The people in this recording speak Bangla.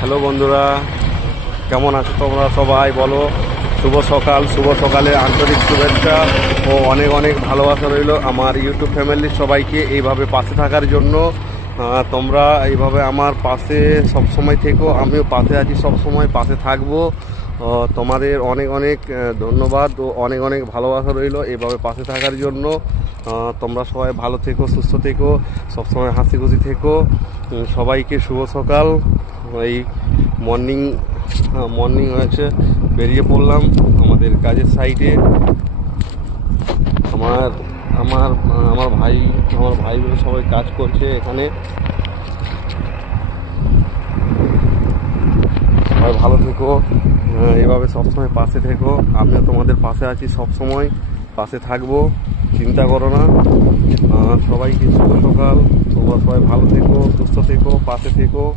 হ্যালো বন্ধুরা, কেমন আছো তোমরা সবাই বলো? শুভ সকাল, শুভ সকালে আন্তরিক শুভেচ্ছা ও অনেক অনেক ভালোবাসা রইল আমার ইউটিউব ফ্যামিলির সবাইকে এইভাবে পাশে থাকার জন্য। তোমরা এইভাবে আমার পাশে সব সময় থেকো, আমিও পাশে আছি সব সময় পাশে থাকব। তোমাদের অনেক অনেক ধন্যবাদ ও অনেক অনেক ভালোবাসা রইল এইভাবে পাশে থাকার জন্য। তোমরা সবাই ভালো থেকো, সুস্থ থেকো, সবসময় হাসি খুশি থেকো। সবাইকে শুভ সকাল। এই মর্নিং মর্নিং হয়েছে। বেরিয়ে পড়লাম আমাদের কাজের সাইডে আমার আমার আমার ভাই আমার ভাইগুলো সবাই কাজ করছে এখানে। সবাই ভালো থেকো। আহ, এভাবে সবসময় পাশে থেকো। আমিও তোমাদের পাশে আছি সব সময় পাশে থাকব চিন্তা করো না। সবাইকে শুভ সকাল। তোমরা সবাই ভালো থেকো সুস্থ থেকো পাশে থেকো।